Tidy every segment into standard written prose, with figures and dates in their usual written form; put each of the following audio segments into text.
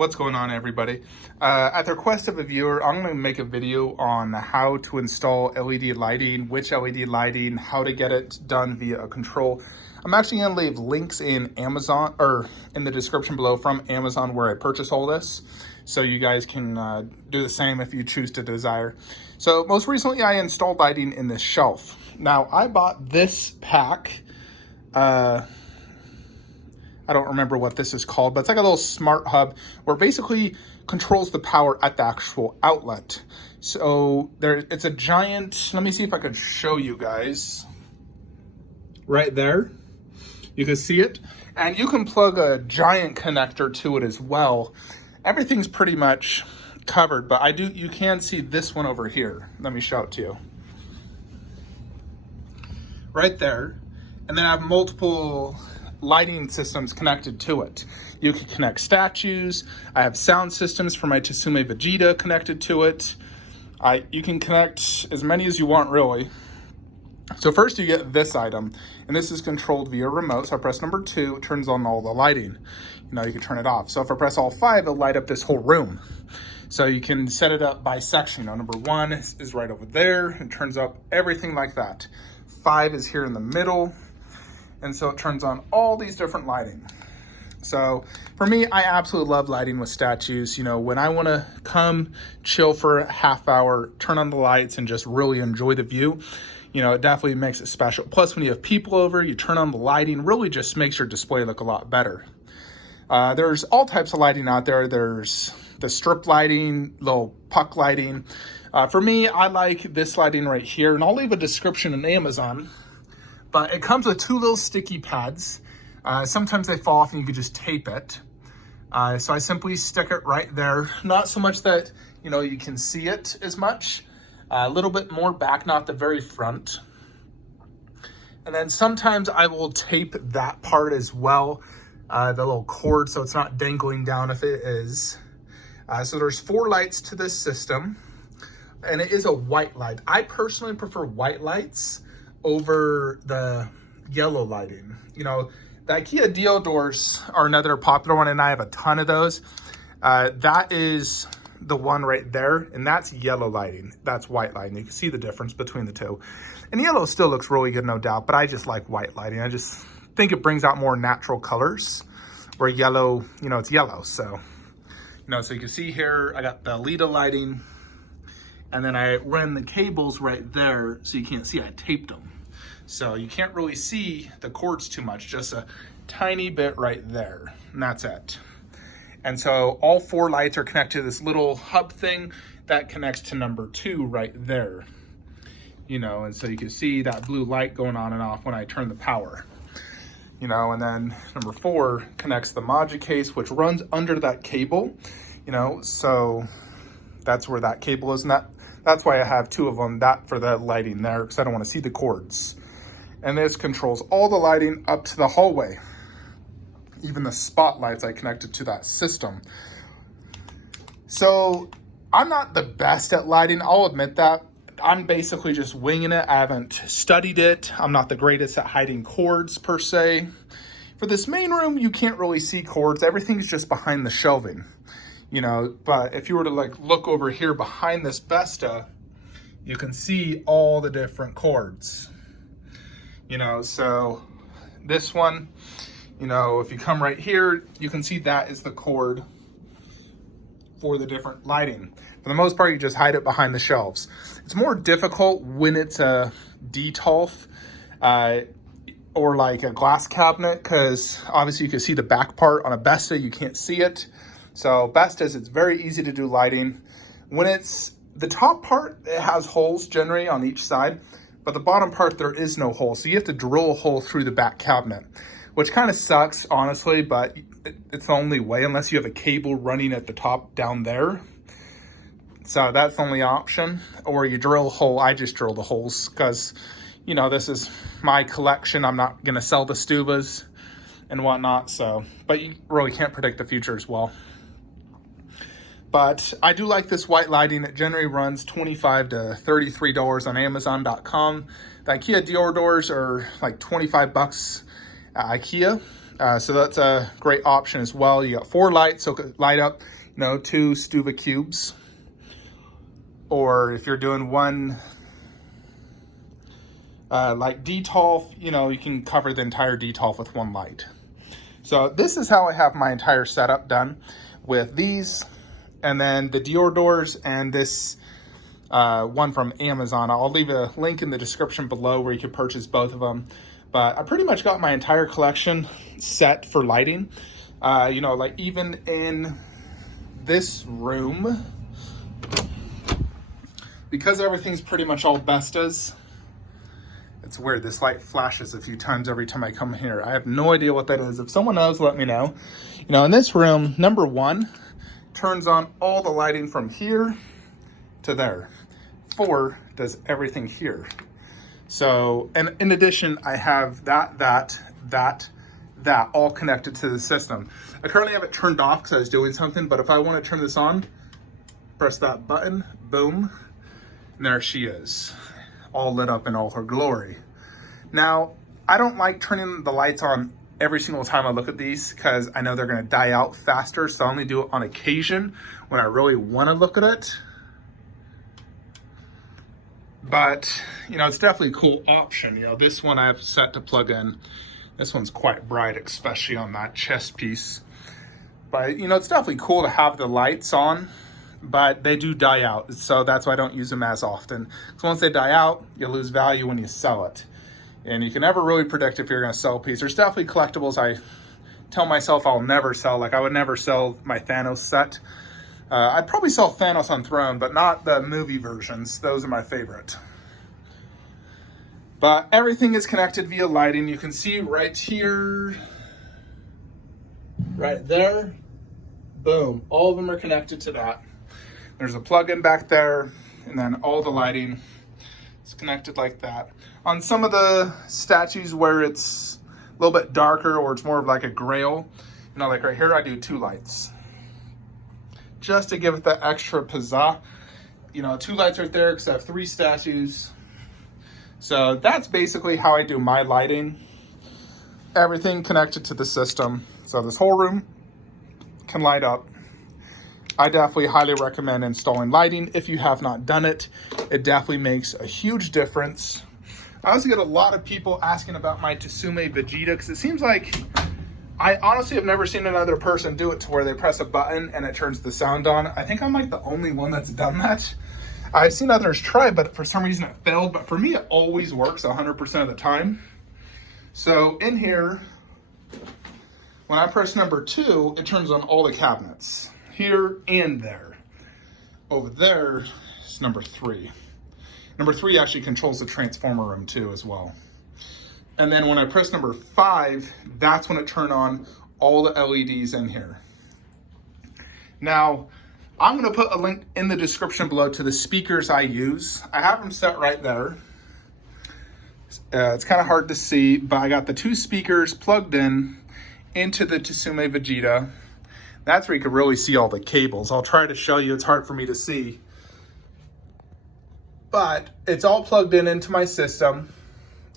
What's going on, everybody? At the request of a viewer, I'm going to make a video on how to install LED lighting, which LED lighting, how to get it done via a control. I'm actually going to leave links in Amazon or in the description below from Amazon where I purchased all this, so you guys can do the same if you choose to desire. So most recently, I installed lighting in this shelf. Now, I bought this pack. I don't remember what this is called, but it's like a little smart hub where it basically controls the power at the actual outlet. So it's a giant, let me see if I could show you guys. Right there, you can see it. And you can plug a giant connector to it as well. Everything's pretty much covered, but you can see this one over here. Let me show it to you. Right there. And then I have multiple lighting systems connected to it. You can connect statues. I have sound systems for my Tsume Vegeta connected to it. You can connect as many as you want, really. So first you get this item, and this is controlled via remote. So I press number 2, it turns on all the lighting. You can turn it off. So if I press all 5, it'll light up this whole room. So you can set it up by section. Number 1 is right over there. It turns up everything like that. 5 is here in the middle. And so it turns on all these different lighting. So for me, I absolutely love lighting with statues. When I want to come chill for a half hour, turn on the lights and just really enjoy the view, it definitely makes it special. Plus, when you have people over, you turn on the lighting, really just makes your display look a lot better. There's all types of lighting out there. There's the strip lighting, little puck lighting. For me, I like this lighting right here, and I'll leave a description in Amazon. But it comes with 2 little sticky pads. Sometimes they fall off and you can just tape it. So I simply stick it right there. Not so much that, you can see it as much. A little bit more back, not the very front. And then sometimes I will tape that part as well. The little cord, so it's not dangling down if it is. So there's 4 lights to this system. And it is a white light. I personally prefer white lights over the yellow lighting. The IKEA Deodors are another popular one, and I have a ton of those. That is the one right there, and that's yellow lighting. That's white lighting. You can see the difference between the two. And yellow still looks really good, no doubt, but I just like white lighting. I just think it brings out more natural colors, where yellow, it's yellow. So, so you can see here, I got the Leda lighting, and then I ran the cables right there, so you can't see, I taped them. So you can't really see the cords too much, just a tiny bit right there, and that's it. And so all 4 lights are connected to this little hub thing that connects to number 2 right there. And so you can see that blue light going on and off when I turn the power. And then number 4 connects the Maji case, which runs under that cable, so that's where that cable is, and that's why I have 2 of them, that for the lighting there, because I don't want to see the cords. And this controls all the lighting up to the hallway. Even the spotlights I connected to that system. So I'm not the best at lighting, I'll admit that. I'm basically just winging it. I haven't studied it. I'm not the greatest at hiding cords per se. For this main room, you can't really see cords. Everything's just behind the shelving. But if you were to look over here behind this Besta, you can see all the different cords. So this one, if you come right here, you can see that is the cord for the different lighting. For the most part, you just hide it behind the shelves. It's more difficult when it's a DTOF or like a glass cabinet, because obviously you can see the back part. On a Besta, you can't see it. So Bestas, it's very easy to do lighting. When it's the top part, it has holes generally on each side, but the bottom part, there is no hole. So you have to drill a hole through the back cabinet, which kind of sucks, honestly, but it's the only way unless you have a cable running at the top down there. So that's the only option. Or you drill a hole. I just drill the holes because, this is my collection. I'm not going to sell the Stubas and whatnot. So, but you really can't predict the future as well. But I do like this white lighting. It generally runs $25 to $33 on Amazon.com. The IKEA Deodors are like 25 bucks at IKEA. So that's a great option as well. You got 4 lights, so it could light up, 2 Stuva cubes. Or if you're doing one like Detolf, you can cover the entire Detolf with 1 light. So this is how I have my entire setup done with these, and then the Dior doors and this one from Amazon. I'll leave a link in the description below where you can purchase both of them. But I pretty much got my entire collection set for lighting. Like even in this room, because everything's pretty much all Vestas. It's weird, this light flashes a few times every time I come here. I have no idea what that is. If someone knows, let me know. In this room, number 1 turns on all the lighting from here to there. 4 does everything here. So, and in addition, I have that all connected to the system. I currently have it turned off because I was doing something, but if I want to turn this on, press that button, boom, and there she is, all lit up in all her glory. Now, I don't like turning the lights on every single time I look at these because I know they're going to die out faster, so I only do it on occasion when I really want to look at it. But, it's definitely a cool option. This one I have set to plug in. This one's quite bright, especially on that chest piece. But, it's definitely cool to have the lights on, but they do die out. So that's why I don't use them as often. Because once they die out, you lose value when you sell it. And you can never really predict if you're going to sell a piece. There's definitely collectibles I tell myself I'll never sell. Like I would never sell my Thanos set. I'd probably sell Thanos on Throne, but not the movie versions. Those are my favorite. But everything is connected via lighting. You can see right here, right there, boom. All of them are connected to that. There's a plug-in back there, and then all the lighting is connected like that. On some of the statues where it's a little bit darker or it's more of like a grail, like right here, I do 2 lights. Just to give it that extra pizzazz. 2 lights right there because I have 3 statues. So that's basically how I do my lighting. Everything connected to the system. So this whole room can light up. I definitely highly recommend installing lighting if you have not done it. It definitely makes a huge difference. I also get a lot of people asking about my Tsume Vegeta because it seems like I honestly have never seen another person do it to where they press a button and it turns the sound on. I think I'm like the only one that's done that. I've seen others try, but for some reason it failed. But for me, it always works 100% of the time. So in here, when I press number 2, it turns on all the cabinets. Here and there. Over there is number 3. Number 3 actually controls the transformer room too as well. And then when I press number 5, that's when it turns on all the LEDs in here. Now, I'm gonna put a link in the description below to the speakers I use. I have them set right there. It's kind of hard to see, but I got the 2 speakers plugged in into the Tsume Vegeta. That's where you can really see all the cables. I'll try to show you, it's hard for me to see. But it's all plugged in into my system,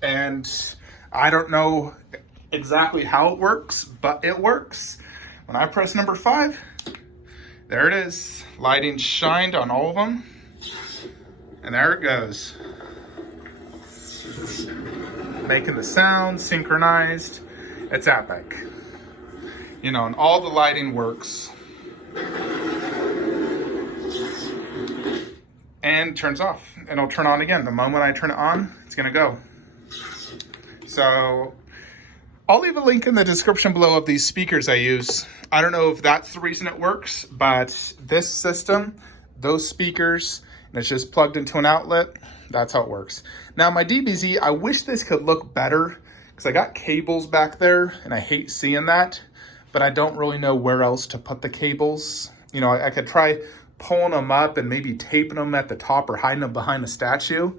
and I don't know exactly how it works, but it works. When I press number 5, there it is. Lighting shined on all of them. And there it goes. Making the sound, synchronized. It's epic. And all the lighting works. And turns off. And it'll turn on again. The moment I turn it on, it's gonna go. So I'll leave a link in the description below of these speakers I use. I don't know if that's the reason it works, but this system, those speakers, and it's just plugged into an outlet, that's how it works. Now my DBZ, I wish this could look better because I got cables back there and I hate seeing that, but I don't really know where else to put the cables. I could try pulling them up and maybe taping them at the top or hiding them behind the statue.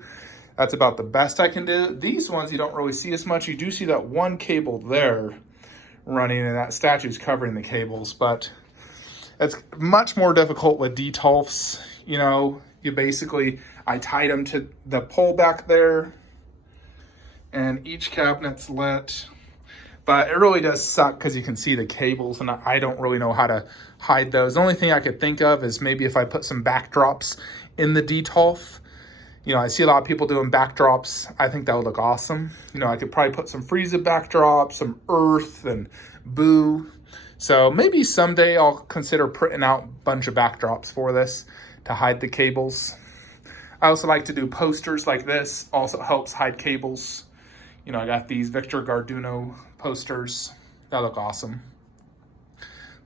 That's about the best I can do. These ones you don't really see as much. You do see that one cable there running and that statue's covering the cables, but it's much more difficult with Detolfs. I tied them to the pole back there and each cabinet's lit. But it really does suck because you can see the cables, and I don't really know how to hide those. The only thing I could think of is maybe if I put some backdrops in the DTOLF. You know, I see a lot of people doing backdrops. I think that would look awesome. You know, I could probably put some Frieza backdrops, some Earth and Boo. So maybe someday I'll consider printing out a bunch of backdrops for this to hide the cables. I also like to do posters like this. Also helps hide cables. You know, I got these Victor Garduno posters. That look awesome.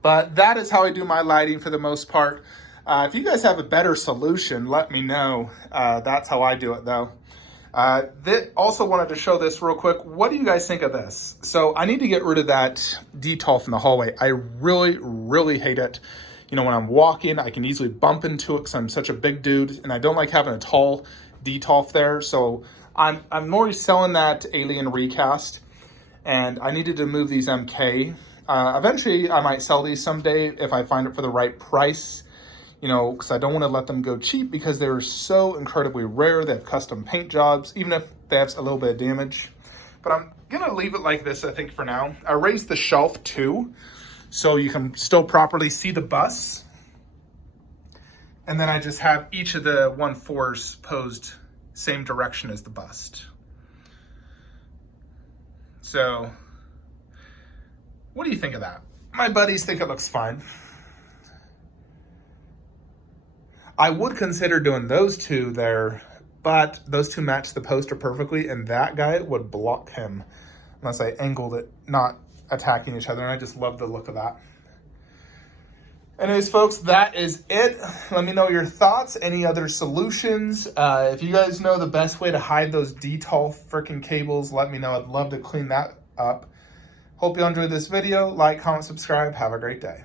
But that is how I do my lighting for the most part. If you guys have a better solution, let me know. That's how I do it, though. Also wanted to show this real quick. What do you guys think of this? So I need to get rid of that DTOLF in the hallway. I really, really hate it. You know, when I'm walking, I can easily bump into it because I'm such a big dude, and I don't like having a tall DTOLF there. So I'm already selling that Alien Recast, and I needed to move these MK. Eventually, I might sell these someday if I find it for the right price. You know, because I don't want to let them go cheap because they're so incredibly rare. They have custom paint jobs, even if they have a little bit of damage. But I'm going to leave it like this, I think, for now. I raised the shelf, too, so you can still properly see the bus. And then I just have each of the 1.4s posed same direction as the bust. So, what do you think of that? My buddies think it looks fine. I would consider doing those two there, but those two match the poster perfectly, and that guy would block him unless I angled it, not attacking each other, and I just love the look of that. Anyways, folks, that is it. Let me know your thoughts, any other solutions. If you guys know the best way to hide those DTOLF freaking cables, let me know. I'd love to clean that up. Hope you enjoyed this video. Like, comment, subscribe. Have a great day.